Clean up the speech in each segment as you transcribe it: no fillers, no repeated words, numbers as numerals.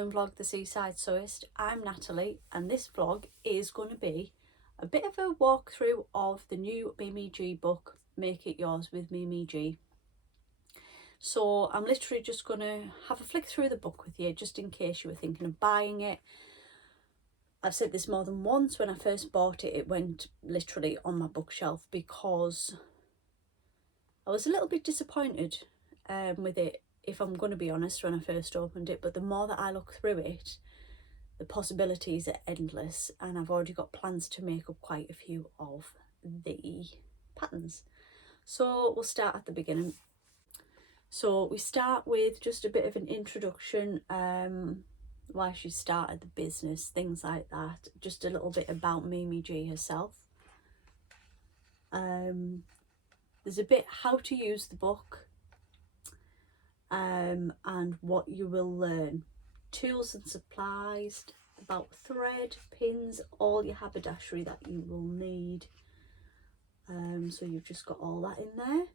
sewing vlog, The Seaside Sewist. I'm Natalie, and this vlog is going to be a bit of a walkthrough of the new Mimi G book, Make It Yours with Mimi G. So I'm literally just going to have a flick through the book with you, just in case you were thinking of buying it. I've said this more than once. When I first bought it, it went literally on my bookshelf because I was a little bit disappointed with it, if I'm going to be honest, when I first opened it. But the more that I look through it, the possibilities are endless, and I've already got plans to make up quite a few of the patterns. So we'll start at the beginning. So we start with just a bit of an introduction, why she started the business, things like that, just a little bit about Mimi G herself. There's a bit how to use the book, and what you will learn, tools and supplies, about thread, pins, all your haberdashery that you will need. So you've just got all that in there.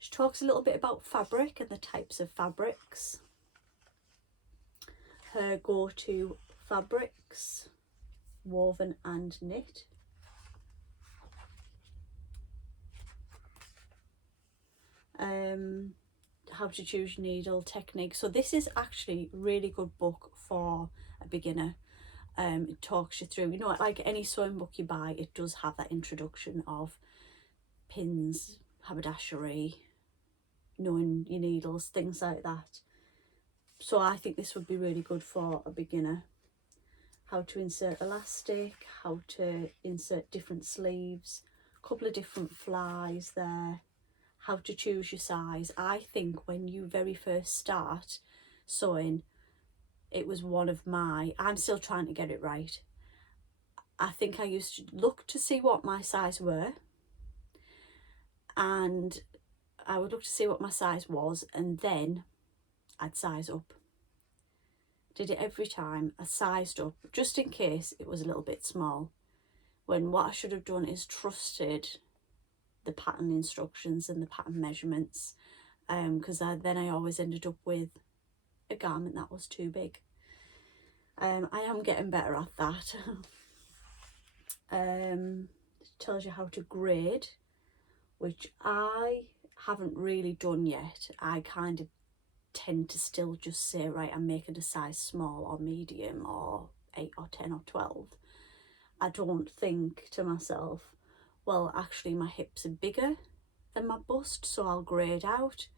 She talks a little bit about fabric and the types of fabrics, her go-to fabrics, woven and knit. How to choose your needle technique. So this is actually a really good book for a beginner. It talks you through, you know, like any sewing book you buy, it does have that introduction of pins, haberdashery, knowing your needles, things like that. So I think this would be really good for a beginner. How to insert elastic, how to insert different sleeves, a couple of different flies there, how to choose your size. I think when you very first start sewing, it was one of I'm still trying to get it right. I think I used to look to see what my size were, and I would look to see what my size was, and then I'd size up. Did it every time. I sized up just in case it was a little bit small, when what I should have done is trusted the pattern instructions and the pattern measurements, because then I always ended up with a garment that was too big. I am getting better at that. It tells you how to grade, which I haven't really done yet. I kind of tend to still just say, right, I'm making a size small or medium or 8 or 10 or 12. I don't think to myself, well, actually my hips are bigger than my bust, so I'll grade out.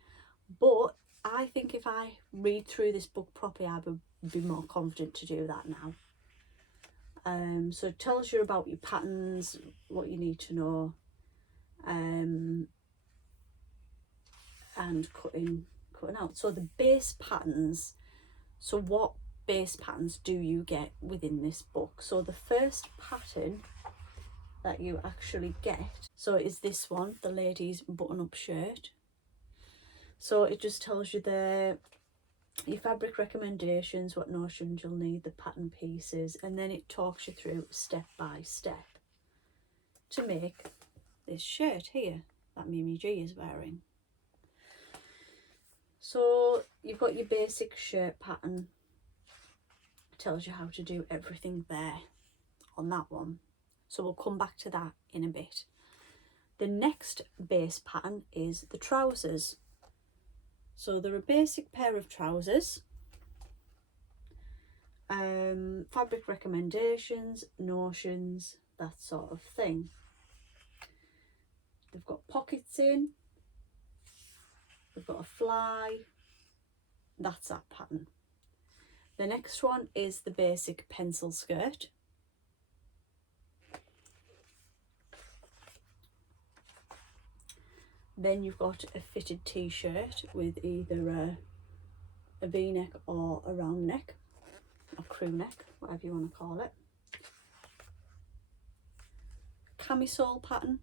But I think if I read through this book properly, I would be more confident to do that now. So it tells you about your patterns, what you need to know, and cutting out. So the base patterns, so what base patterns do you get within this book? So the first pattern that you actually get, so is this one, the ladies button-up shirt. So it just tells you your fabric recommendations, what notions you'll need, the pattern pieces, and then it talks you through step by step to make this shirt here that Mimi G is wearing. So you've got your basic shirt pattern. It tells you how to do everything there on that one. So we'll come back to that in a bit. The next base pattern is the trousers. So they're a basic pair of trousers. Fabric recommendations, notions, that sort of thing. They've got pockets in. They've got a fly. That's that pattern. The next one is the basic pencil skirt. Then you've got a fitted t-shirt with either a v-neck or a round neck, or crew neck, whatever you want to call it. Camisole pattern.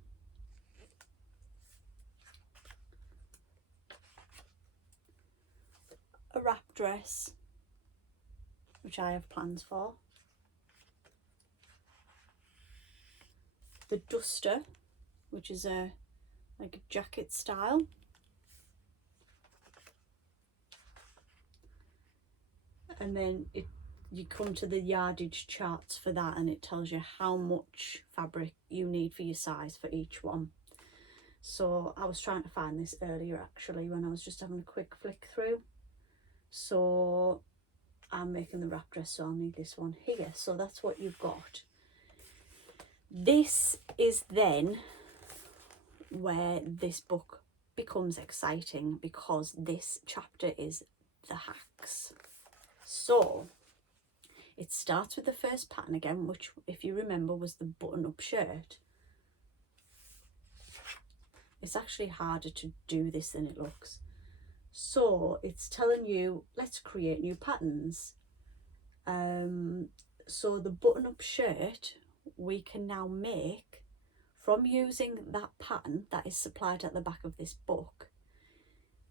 A wrap dress, which I have plans for. The duster, which is like a jacket style. and then you come to the yardage charts for that, and it tells you how much fabric you need for your size for each one. So I was trying to find this earlier actually when I was just having a quick flick through. So I'm making the wrap dress, so I'll need this one here. So that's what you've got. This is then where this book becomes exciting, because this chapter is the hacks. So it starts with the first pattern again, which, if you remember, was the button-up shirt. It's actually harder to do this than it looks. So it's telling you, let's create new patterns. So the button-up shirt we can now make from using that pattern that is supplied at the back of this book.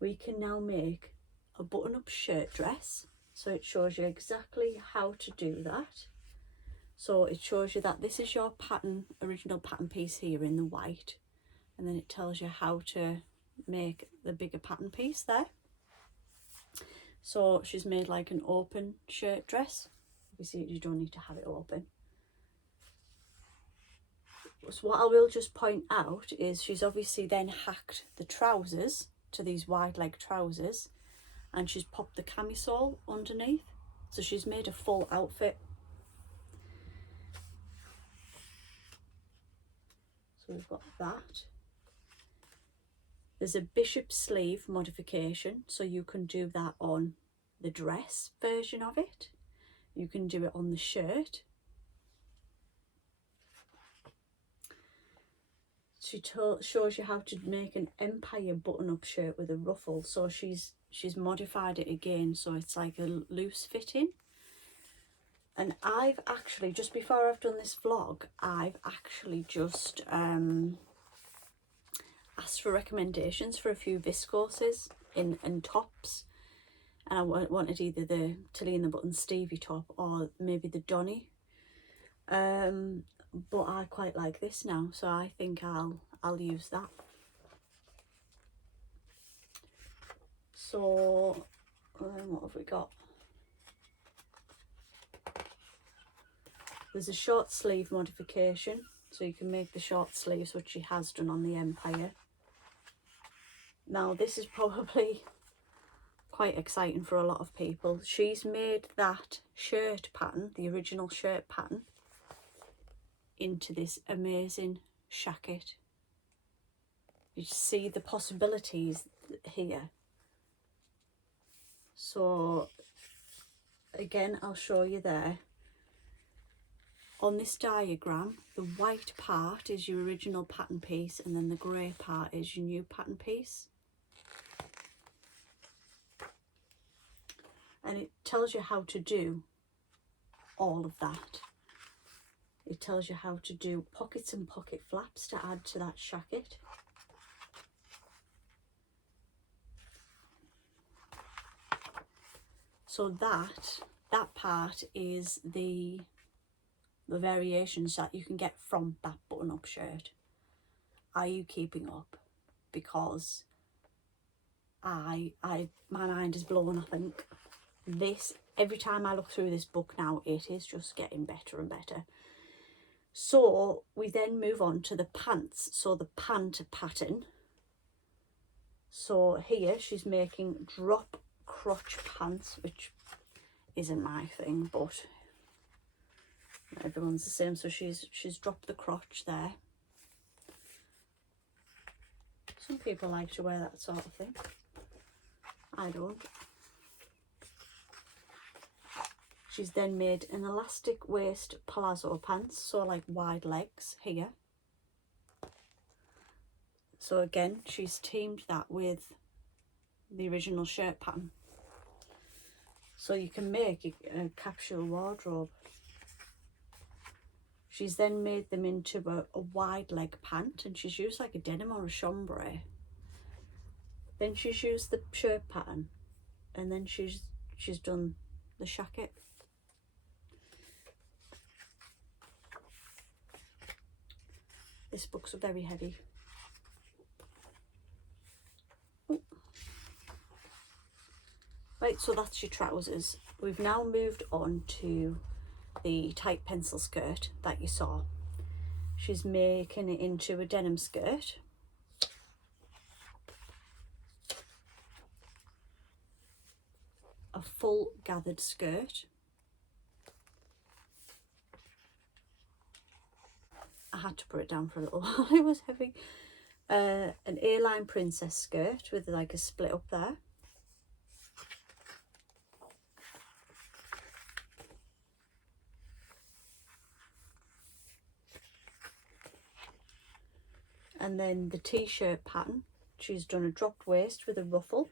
We can now make a button-up shirt dress. So it shows you exactly how to do that. So it shows you that this is your pattern, original pattern piece here in the white, and then it tells you how to make the bigger pattern piece there. So she's made like an open shirt dress. Obviously you don't need to have it open. So what I will just point out is she's obviously then hacked the trousers to these wide leg trousers, and she's popped the camisole underneath. So she's made a full outfit. So we've got that. There's a bishop sleeve modification, so you can do that on the dress version of it. You can do it on the shirt. She shows you how to make an empire button-up shirt with a ruffle. So she's modified it again, so it's like a loose fitting. And I've actually, just before I've done this vlog, I've actually just asked for recommendations for a few viscoses in tops, and I wanted either the Tilly and the Button Stevie top or maybe the Donny, but I quite like this now, so I think I'll use that. So what have we got? There's a short sleeve modification, so you can make the short sleeves, which she has done on the Empire. Now this is probably quite exciting for a lot of people. She's made that shirt pattern, the original shirt pattern, into this amazing shacket. You see the possibilities here. So again, I'll show you there. On this diagram, the white part is your original pattern piece, and then the grey part is your new pattern piece. And it tells you how to do all of that. It tells you how to do pockets and pocket flaps to add to that shacket. So that part is the variations that you can get from that button-up shirt. Are you keeping up? Because my mind is blown. I think this, every time I look through this book now, it is just getting better and better. So we then move on to the pants. So the pant pattern. So here she's making drop crotch pants, which isn't my thing, but everyone's the same. So she's dropped the crotch there. Some people like to wear that sort of thing. I don't. She's then made an elastic waist palazzo pants, so like wide legs here. So again, she's teamed that with the original shirt pattern. So you can make a capsule wardrobe. She's then made them into a wide leg pant, and she's used like a denim or a chambray. Then she's used the shirt pattern, and then she's done the shacket. This book's very heavy. Ooh. Right, so that's your trousers. we've now moved on to the tight pencil skirt that you saw. She's making it into a denim skirt. A full gathered skirt. I had to put it down for a little while, it was heavy. An A-line princess skirt with like a split up there. And then the t-shirt pattern, she's done a dropped waist with a ruffle.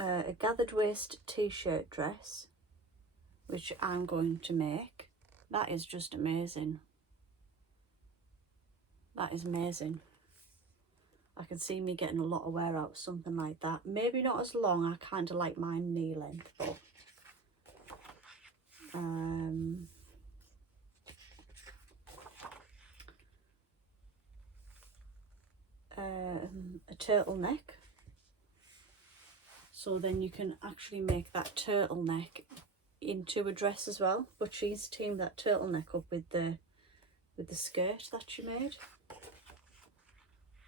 A gathered waist t-shirt dress, which I'm going to make. That is just amazing. That is amazing. I can see me getting a lot of wear out of something like that. Maybe not as long, I kind of like mine knee length, but a turtleneck. So then you can actually make that turtleneck into a dress as well. But she's teamed that turtleneck up with the skirt that she made.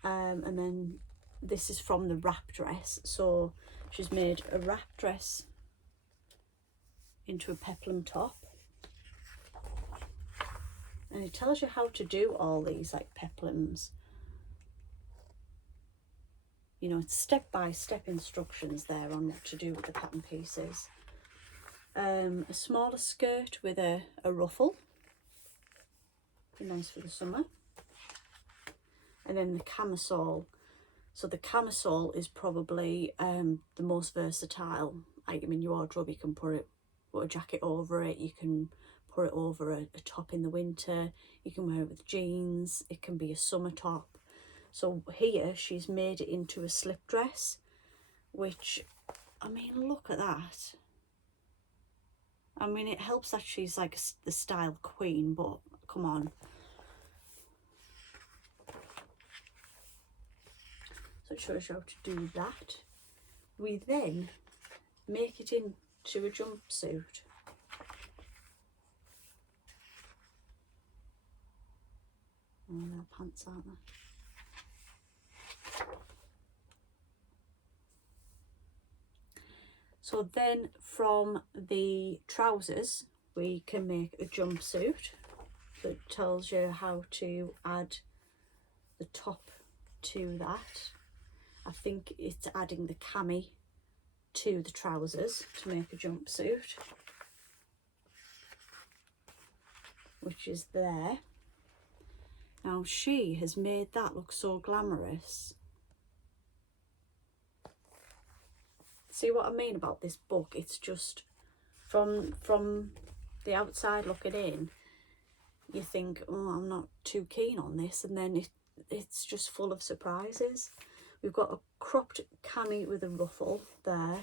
And then this is from the wrap dress. So she's made a wrap dress into a peplum top. And it tells you how to do all these like peplums. You know, it's step-by-step instructions there on what to do with the pattern pieces. A smaller skirt with a ruffle. Be nice for the summer. And then the camisole. So the camisole is probably the most versatile item in your wardrobe. You can put a jacket over it. You can put it over a top in the winter. You can wear it with jeans. It can be a summer top. So here she's made it into a slip dress, which, I mean, look at that. I mean, it helps that she's like the style queen, but come on. So it shows you how to do that. We then make it into a jumpsuit. Oh, they're pants, aren't they? So then from the trousers, we can make a jumpsuit that tells you how to add the top to that. I think it's adding the cami to the trousers to make a jumpsuit, which is there. Now she has made that look so glamorous. See what I mean about this book? It's just from the outside looking in, you think, oh, I'm not too keen on this, and then it's just full of surprises. We've got a cropped cami with a ruffle there.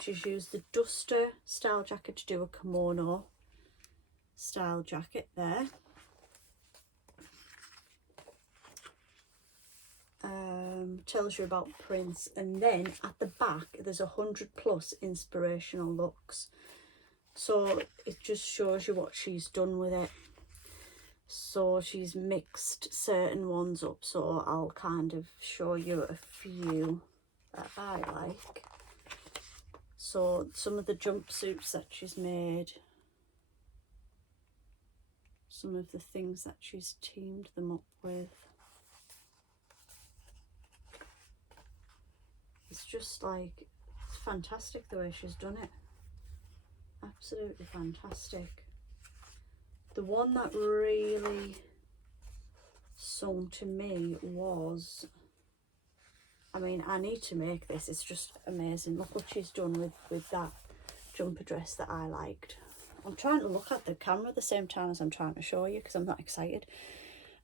She's used the duster style jacket to do a kimono style jacket there. Tells you about prints, and then at the back there's 100+ inspirational looks, so it just shows you what she's done with it. So she's mixed certain ones up, so I'll kind of show you a few that I like. So some of the jumpsuits that she's made, some of the things that she's teamed them up with. It's just like, it's fantastic the way she's done it. Absolutely fantastic. The one that really sung to me was, I mean, I need to make this. It's just amazing. Look what she's done with that jumper dress that I liked. I'm trying to look at the camera at the same time as I'm trying to show you because I'm not excited.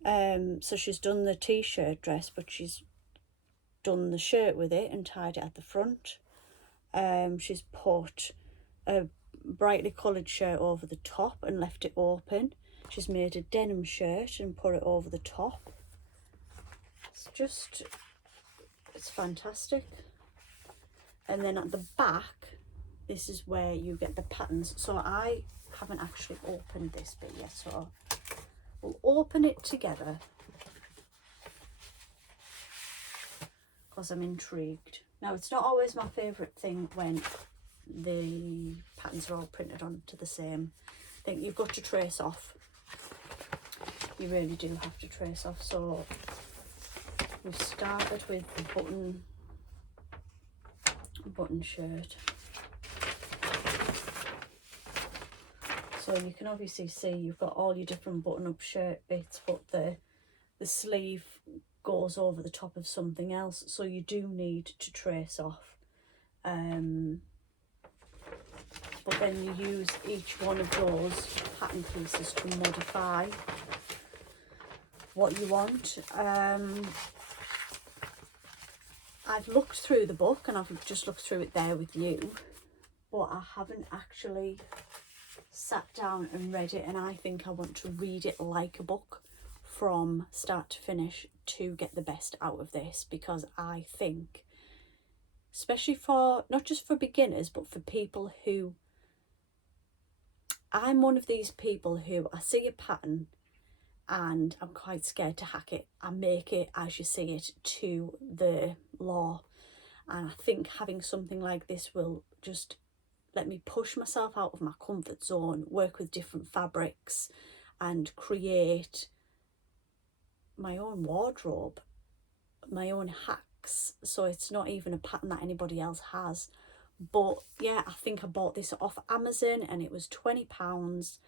So she's done the t-shirt dress, but she's done the shirt with it and tied it at the front. She's put a brightly coloured shirt over the top and left it open. She's made a denim shirt and put it over the top. It's fantastic. And then at the back, this is where you get the patterns. So I haven't actually opened this bit yet, so we'll open it together because I'm intrigued. Now, it's not always my favourite thing when the patterns are all printed onto the same thing. You've got to trace off. You really do have to trace off. So we've started with the button shirt. So you can obviously see you've got all your different button-up shirt bits, but the sleeve goes over the top of something else, so you do need to trace off. But then you use each one of those pattern pieces to modify what you want. I've looked through the book and I've just looked through it there with you, but I haven't actually sat down and read it, and I think I want to read it like a book from start to finish to get the best out of this, because I think, especially for not just for beginners but for people who, I'm one of these people who I see a pattern and I'm quite scared to hack it. I make it as you see it to the law, and I think having something like this will just let me push myself out of my comfort zone, work with different fabrics and create my own wardrobe, my own hacks. So it's not even a pattern that anybody else has. But yeah, I think I bought this off Amazon and it was £20.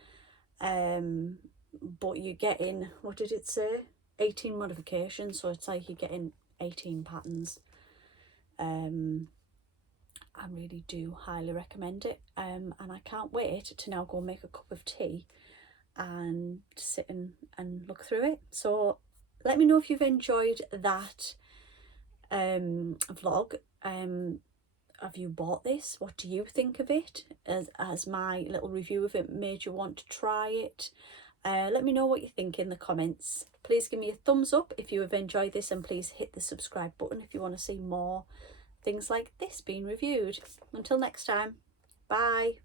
But you're getting, what did it say, 18 modifications, so it's like you're getting 18 patterns. I really do highly recommend it, and I can't wait to now go make a cup of tea and sit and look through it. So let me know if you've enjoyed that vlog. Have you bought this? What do you think of it? Has my little review of it made you want to try it? Let me know what you think in the comments. Please give me a thumbs up if you have enjoyed this, and please hit the subscribe button if you want to see more things like this being reviewed. Until next time, bye.